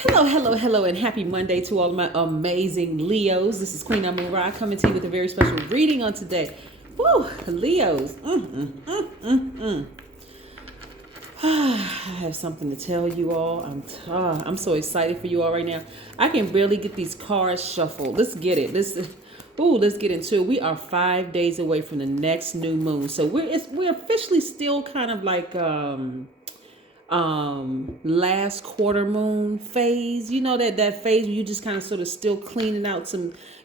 Hello, hello, hello, and happy Monday to all of my amazing Leos. This is Queen Amun Ra coming to you with a very special reading on today. Woo, Leos. I have something to tell you all. I'm so excited for you all right now. I can barely get these cards shuffled. Let's get it. Let's get into it. We are 5 days away from the next new moon, so we're officially still kind of like last quarter moon phase. You know that phase where you just kind of sort of still cleaning out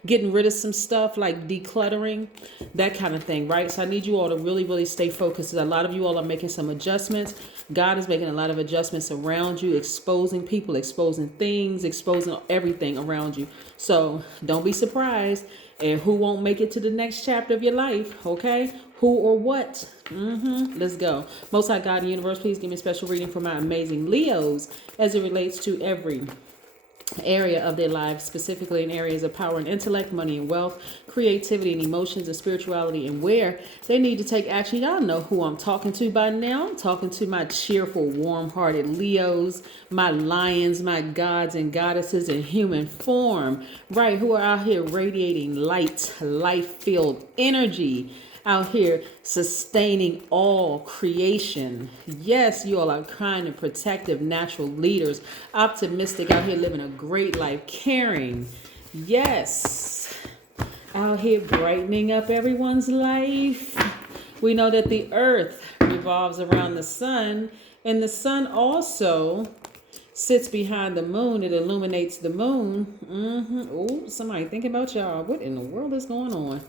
getting rid of some stuff, like decluttering, that kind of thing, right? So I need you all to really stay focused. A lot of you all are making some adjustments. God is making a lot of adjustments around you, exposing people, exposing things, exposing everything around you. So don't be surprised and who won't make it to the next chapter of your life, okay? Who or what? Let's go. Most High God in the universe, please give me a special reading for my amazing Leos as it relates to every area of their lives, specifically in areas of power and intellect, money and wealth, creativity and emotions and spirituality, and where they need to take action. Y'all know who I'm talking to by now. I'm talking to my cheerful, warm-hearted Leos, my lions, my gods and goddesses in human form, right? Who are out here radiating light, life-filled energy, out here sustaining all creation. Yes, you all are kind and protective, natural leaders, optimistic, out here living a great life, caring. Yes, out here brightening up everyone's life. We know that the earth revolves around the sun, and the sun also sits behind the moon. It illuminates the moon. Oh, somebody thinking about y'all. What in the world is going on?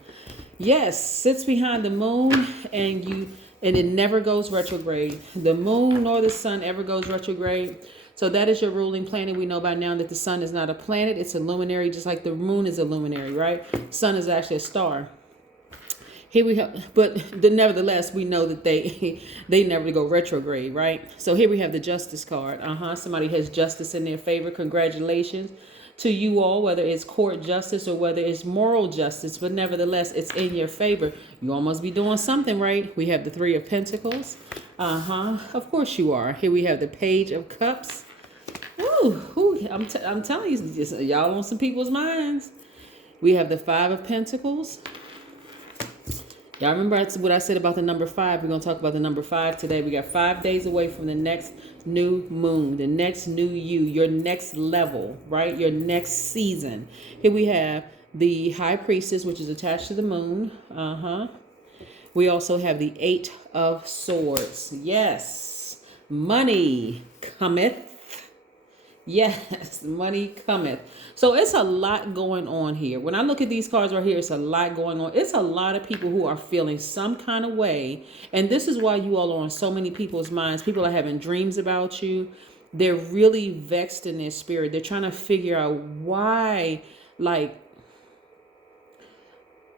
Yes, sits behind the moon, and it never goes retrograde. The moon nor the sun ever goes retrograde. So that is your ruling planet. We know by now that the sun is not a planet. It's a luminary, just like the moon is a luminary, right? Sun is actually a star. Here we have, nevertheless, we know that they never go retrograde, right? So here we have the Justice card. Somebody has justice in their favor. Congratulations to you all, whether it's court justice or whether it's moral justice, but nevertheless, it's in your favor. You all must be doing something right. We have the Three of Pentacles. Of course you are. Here we have the Page of Cups. Ooh, I'm telling you, y'all on some people's minds. We have the Five of Pentacles. Y'all remember what I said about the number 5? We're going to talk about the number 5 today. We got 5 days away from the next new moon, the next new you, your next level, right? Your next season. Here we have the High Priestess, which is attached to the moon. We also have the Eight of Swords. Yes. Money cometh. Yes, money cometh. So it's a lot going on here. When I look at these cards right here, it's a lot going on. It's a lot of people who are feeling some kind of way. And this is why you all are on so many people's minds. People are having dreams about you. They're really vexed in their spirit. They're trying to figure out why,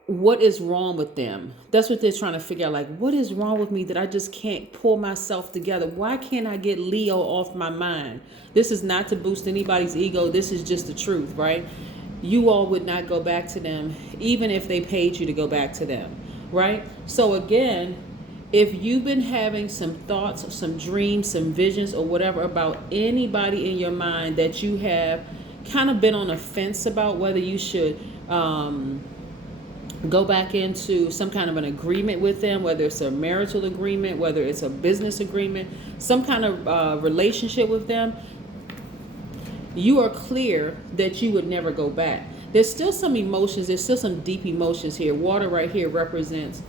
what is wrong with them. That's what they're trying to figure out. Like, what is wrong with me that I just can't pull myself together? Why can't I get Leo off my mind? This is not to boost anybody's ego. This is just the truth, right? You all would not go back to them, even if they paid you to go back to them, right? So again, if you've been having some thoughts, some dreams, some visions or whatever about anybody in your mind that you have kind of been on a fence about whether you should, go back into some kind of an agreement with them, whether it's a marital agreement, whether it's a business agreement, some kind of relationship with them, you are clear that you would never go back. There's still some emotions. There's still some deep emotions here. Water right here represents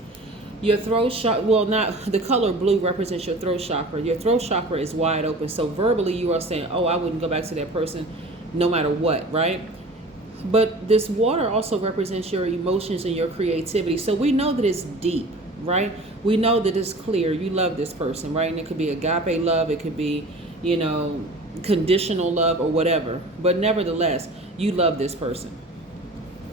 your throat chakra. Well, not the color blue represents your throat chakra. Your throat chakra is wide open. So verbally you are saying, oh, I wouldn't go back to that person no matter what, right? But this water also represents your emotions and your creativity. So we know that it's deep, right? We know that it's clear. You love this person, right? And it could be agape love. It could be, conditional love or whatever. But nevertheless, you love this person.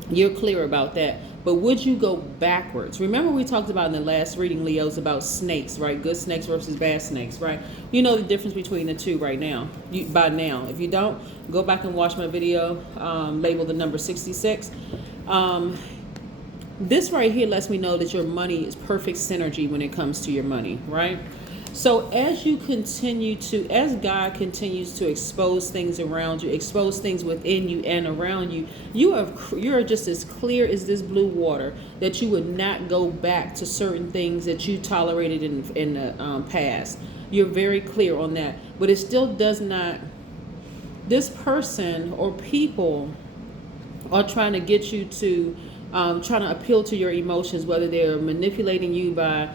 You're clear about that. But would you go backwards? Remember we talked about in the last reading, Leos, about snakes, right? Good snakes versus bad snakes, right? You know the difference between the two right now, by now. If you don't, go back and watch my video labeled the number 66. This right here lets me know that your money is perfect synergy when it comes to your money, right? So as God continues to expose things around you, expose things within you and around you, you're just as clear as this blue water that you would not go back to certain things that you tolerated in the past. You're very clear on that, but it still does not. This person or people are trying to get you to, trying to appeal to your emotions, whether they're manipulating you by,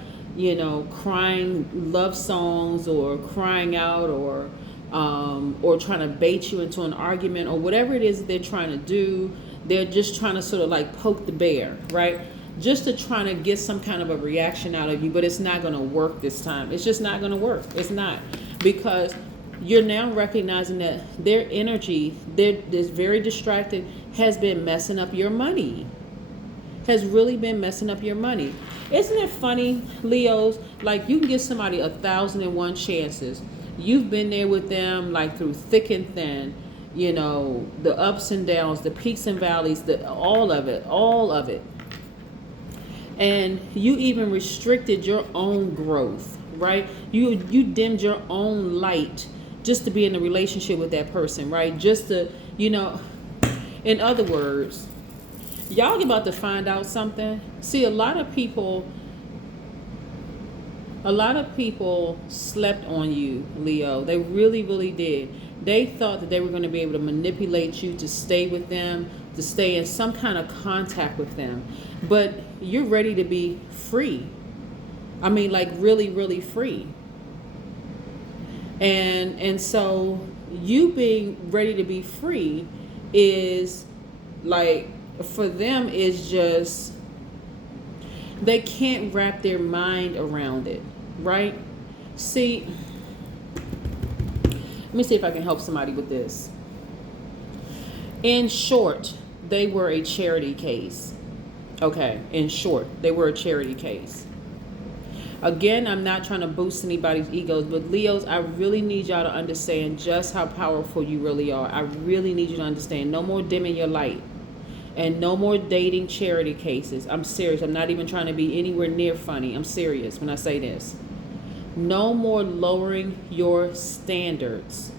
crying love songs or crying out or trying to bait you into an argument or whatever it is that they're trying to do. They're just trying to sort of like poke the bear, right? Just to try to get some kind of a reaction out of you, but it's not going to work this time. It's just not going to work. It's not, because you're now recognizing that their energy, that's very distracted, has been messing up your money. Has really been messing up your money. Isn't it funny, Leos? Like, you can give somebody 1,001 chances. You've been there with them, like, through thick and thin. The ups and downs, the peaks and valleys, all of it. And you even restricted your own growth, right? You dimmed your own light just to be in a relationship with that person, right? Just to, in other words, y'all about to find out something. See, a lot of people slept on you, Leo. They really, really did. They thought that they were going to be able to manipulate you to stay with them, to stay in some kind of contact with them. But you're ready to be free. I mean, like, really, really free. And so you being ready to be free is like, for them, is just, they can't wrap their mind around it, right? See, let me see if I can help somebody with this. In short, they were a charity case. Okay, in short, they were a charity case. Again, I'm not trying to boost anybody's egos, but Leos, I really need y'all to understand just how powerful you really are. I really need you to understand. No more dimming your light. And no more dating charity cases. I'm serious. I'm not even trying to be anywhere near funny. I'm serious when I say this. No more lowering your standards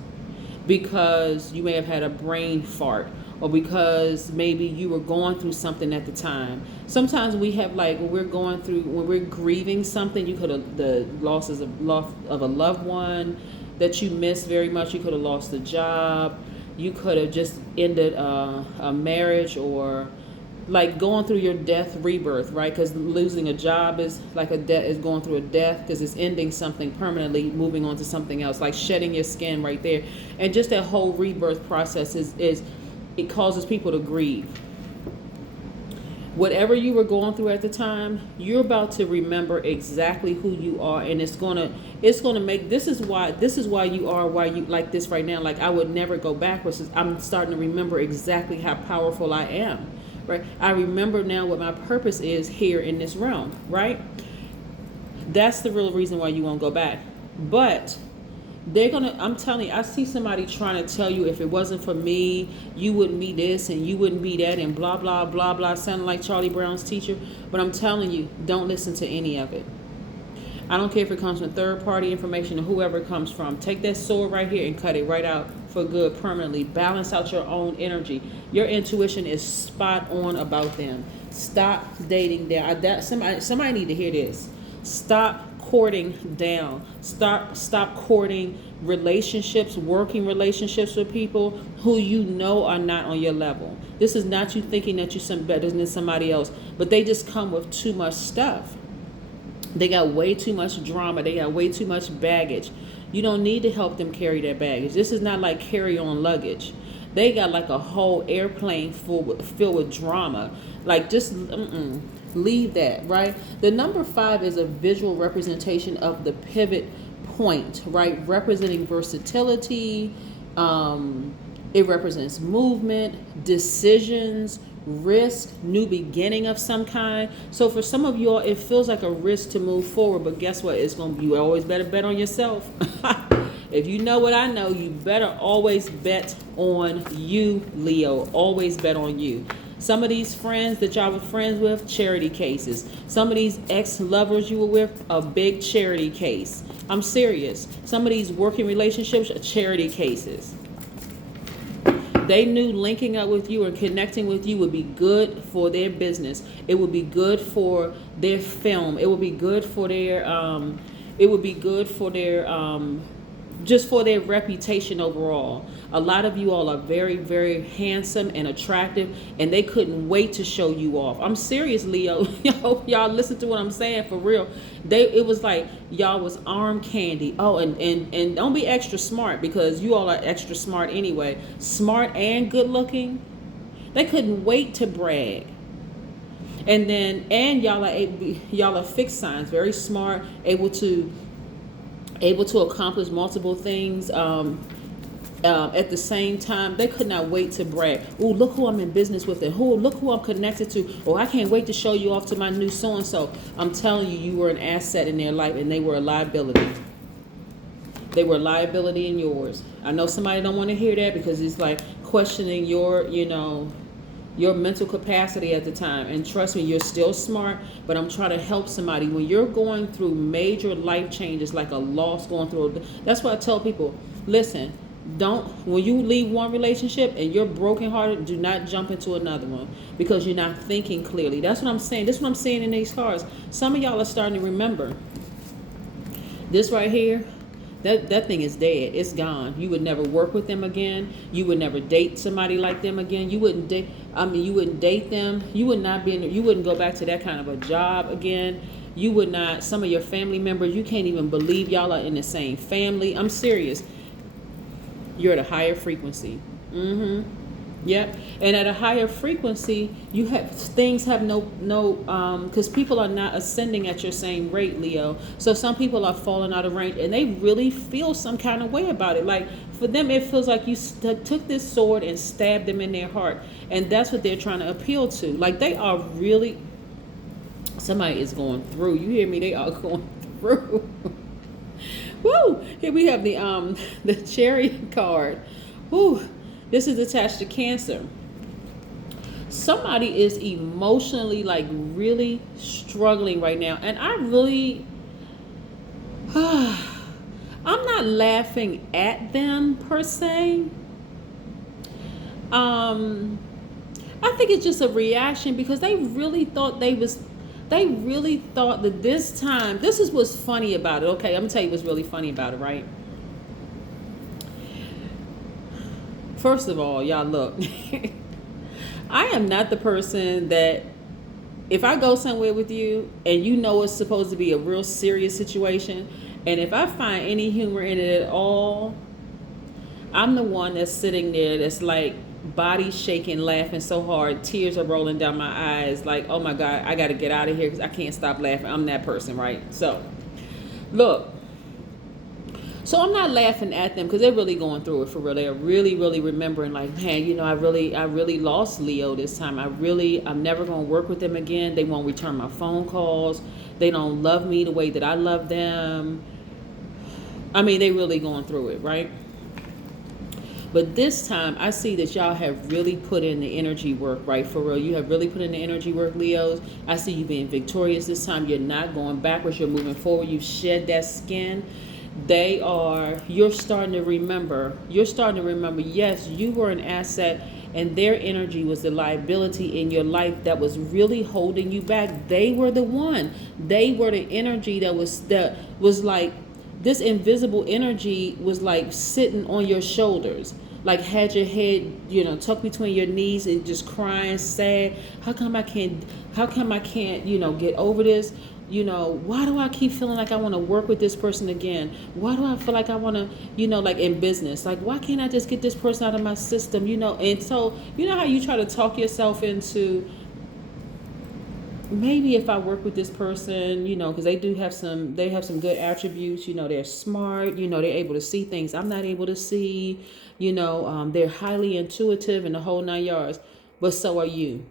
because you may have had a brain fart or because maybe you were going through something at the time. Sometimes we have, like, when we're grieving something, you could have the losses of a loved one that you miss very much. You could have lost a job. You could have just ended a marriage, or like going through your death rebirth, right? Because losing a job is like is going through a death, because it's ending something permanently, moving on to something else, like shedding your skin right there. And just that whole rebirth process is it causes people to grieve. Whatever you were going through at the time, you're about to remember exactly who you are, and it's gonna make, this is why you are why you like this right now. Like, I would never go backwards. I'm starting to remember exactly how powerful I am, right? I remember now what my purpose is here in this realm, right? That's the real reason why you won't go back. But I'm telling you, I see somebody trying to tell you, if it wasn't for me, you wouldn't be this and you wouldn't be that and blah, blah, blah, blah, sounding like Charlie Brown's teacher. But I'm telling you, don't listen to any of it. I don't care if it comes from third-party information or whoever it comes from. Take that sword right here and cut it right out for good permanently. Balance out your own energy. Your intuition is spot on about them. Stop dating down. Somebody need to hear this. Stop courting down. Stop courting relationships, working relationships with people who you know are not on your level. This is not you thinking that you're some better than somebody else, but they just come with too much stuff. They got way too much drama. They got way too much baggage. You don't need to help them carry their baggage. This is not like carry-on luggage. They got like a whole airplane filled with drama. Like, just leave that, right? The number 5 is a visual representation of the pivot point, right? Representing versatility. It represents movement, decisions, risk, new beginning of some kind. So for some of y'all, it feels like a risk to move forward, but guess what? You always better bet on yourself. If you know what I know, you better always bet on you, Leo. Always bet on you. Some of these friends that y'all were friends with, charity cases. Some of these ex-lovers you were with, a big charity case. I'm serious. Some of these working relationships are charity cases. They knew linking up with you and connecting with you would be good for their business. It would be good for their film. It would be good for their just for their reputation overall. A lot of you all are very, very handsome and attractive, and they couldn't wait to show you off. I'm serious, Leo. Y'all listen to what I'm saying for real. It was like y'all was arm candy. Oh, and don't be extra smart, because you all are extra smart anyway. Smart and good looking. They couldn't wait to brag. And y'all are fixed signs, very smart, able to accomplish multiple things at the same time. They could not wait to brag. Oh, look who I'm in business with, and look who I'm connected to. Oh, I can't wait to show you off to my new so-and-so. I'm telling you, you were an asset in their life, and they were a liability. They were a liability in yours. I know somebody don't want to hear that, because it's like questioning your mental capacity at the time. And trust me, you're still smart, but I'm trying to help somebody. When you're going through major life changes, like a loss going through, that's why I tell people, listen, when you leave one relationship and you're brokenhearted, do not jump into another one, because you're not thinking clearly. That's what I'm saying. This is what I'm saying in these cards. Some of y'all are starting to remember. This right here, that thing is dead. It's gone. You would never work with them again. You would never date somebody like them again. You wouldn't date them. You wouldn't go back to that kind of a job again. You would not. Some of your family members, you can't even believe y'all are in the same family. I'm serious. You're at a higher frequency. Yep. And at a higher frequency, things have no because people are not ascending at your same rate, Leo. So some people are falling out of range, and they really feel some kind of way about it. Like, for them, it feels like you took this sword and stabbed them in their heart. And that's what they're trying to appeal to. Like, they are really, somebody is going through. You hear me? They are going through. Woo! Here we have the Chariot card. Woo! This is attached to Cancer. Somebody is emotionally, like, really struggling right now. And I really, I'm not laughing at them per se. I think it's just a reaction, because they really thought that this time, this is what's funny about it. Okay, I'm gonna tell you what's really funny about it, right? First of all, y'all, look, I am not the person that, if I go somewhere with you and you know it's supposed to be a real serious situation, and if I find any humor in it at all, I'm the one that's sitting there that's like body shaking, laughing so hard, tears are rolling down my eyes, like, oh my God, I got to get out of here because I can't stop laughing. I'm that person, right? So, look. So I'm not laughing at them, because they're really going through it for real. They're really, really remembering, like, man, I really lost Leo this time. I'm never going to work with them again. They won't return my phone calls. They don't love me the way that I love them. I mean, they really going through it, right? But this time, I see that y'all have really put in the energy work, right? For real. You have really put in the energy work, Leos. I see you being victorious this time. You're not going backwards. You're moving forward. You've shed that skin. You're starting to remember, yes, you were an asset, and their energy was the liability in your life that was really holding you back. They were the energy that was like, this invisible energy was like sitting on your shoulders, like had your head, tucked between your knees and just crying, sad. How come I can't, get over this? Why do I keep feeling like I want to work with this person again? Why do I feel like I want to, like in business, like, why can't I just get this person out of my system? And so, how you try to talk yourself into, maybe if I work with this person, because they have some good attributes, they're smart, they're able to see things I'm not able to see, they're highly intuitive and the whole 9 yards. But so are you.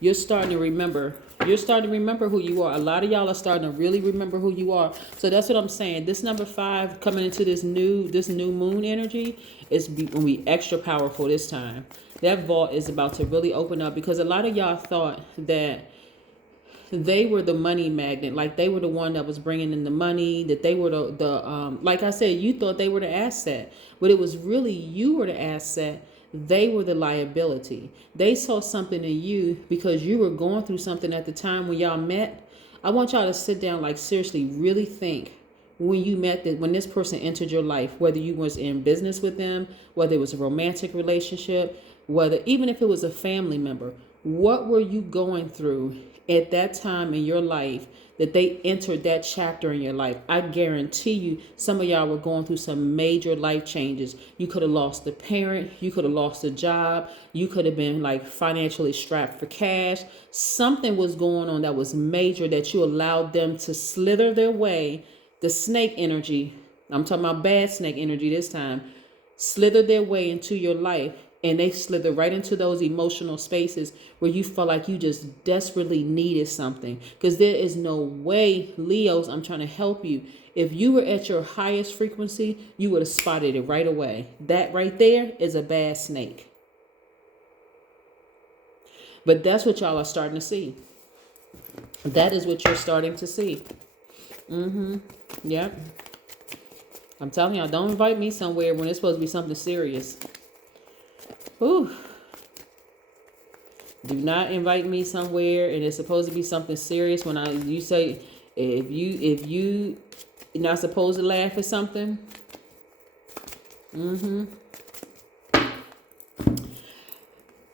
You're starting to remember You're starting to remember who you are. A lot of y'all are starting to really remember who you are. So that's what I'm saying. This number 5 coming into this new moon energy is going to be extra powerful this time. That vault is about to really open up, because a lot of y'all thought that they were the money magnet, like they were the one that was bringing in the money, that they were the like I said, you thought they were the asset, but it was really you were the asset. They were the liability. They saw something in you because you were going through something at the time when y'all met. I want y'all to sit down, like seriously, really think when you met, that when this person entered your life, whether you was in business with them, whether it was a romantic relationship, whether even if it was a family member, what were you going through at that time in your life that they entered that chapter in your life? I guarantee you some of y'all were going through some major life changes. You could have lost a parent, you could have lost a job, you could have been like financially strapped for cash. Something was going on that was major, that you allowed them to slither their way, the snake energy, I'm talking about bad snake energy this time, slither their way into your life. And they slither right into those emotional spaces where you felt like you just desperately needed something. Because there is no way, Leos, I'm trying to help you. If you were at your highest frequency, you would have spotted it right away. That right there is a bad snake. But that's what y'all are starting to see. That is what you're starting to see. Yep. I'm telling y'all, don't invite me somewhere when it's supposed to be something serious. Ooh. Do not invite me somewhere and it's supposed to be something serious when you say if you're not supposed to laugh at something.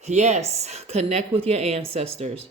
Yes, connect with your ancestors.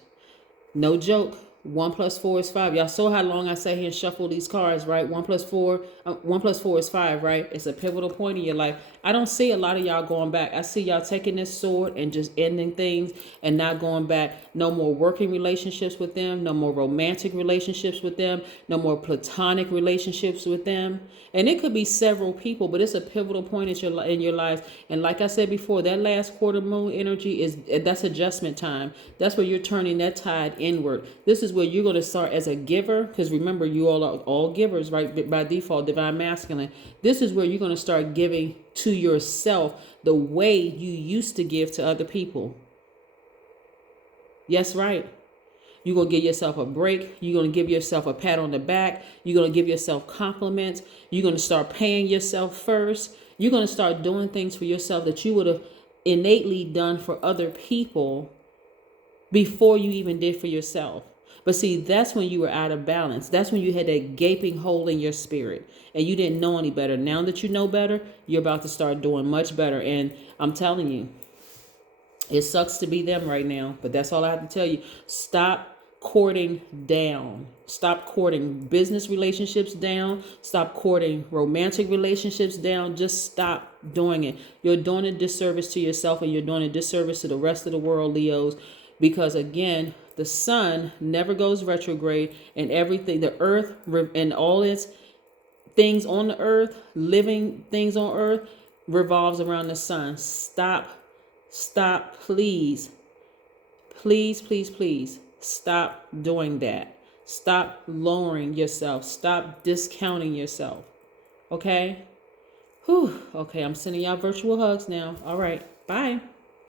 No joke. 1 + 4 is 5. Y'all saw how long I sat here and shuffle these cards, right? 1 + 4 is 5, right? It's a pivotal point in your life. I don't see a lot of y'all going back. I see y'all taking this sword and just ending things and not going back. No more working relationships with them. No more romantic relationships with them. No more platonic relationships with them. And it could be several people, but it's a pivotal point in your lives. And like I said before, that last quarter moon energy that's adjustment time. That's where you're turning that tide inward. This is where you're going to start as a giver, because remember, you all are all givers, right? By default, divine masculine. This is where you're going to start giving to yourself the way you used to give to other people. Yes, right. You're going to give yourself a break. You're going to give yourself a pat on the back. You're going to give yourself compliments. You're going to start paying yourself first. You're going to start doing things for yourself that you would have innately done for other people before you even did for yourself. But see, that's when you were out of balance. That's when you had that gaping hole in your spirit and you didn't know any better. Now that you know better, you're about to start doing much better. And I'm telling you, it sucks to be them right now, but that's all I have to tell you. Stop courting down. Stop courting business relationships down. Stop courting romantic relationships down. Just stop doing it. You're doing a disservice to yourself and you're doing a disservice to the rest of the world, Leos, because again, the sun never goes retrograde, and everything, the earth and all its things on the earth, living things on earth, revolves around the sun. Stop, please. Please. Stop doing that. Stop lowering yourself. Stop discounting yourself. Okay? Whew. Okay, I'm sending y'all virtual hugs now. All right. Bye.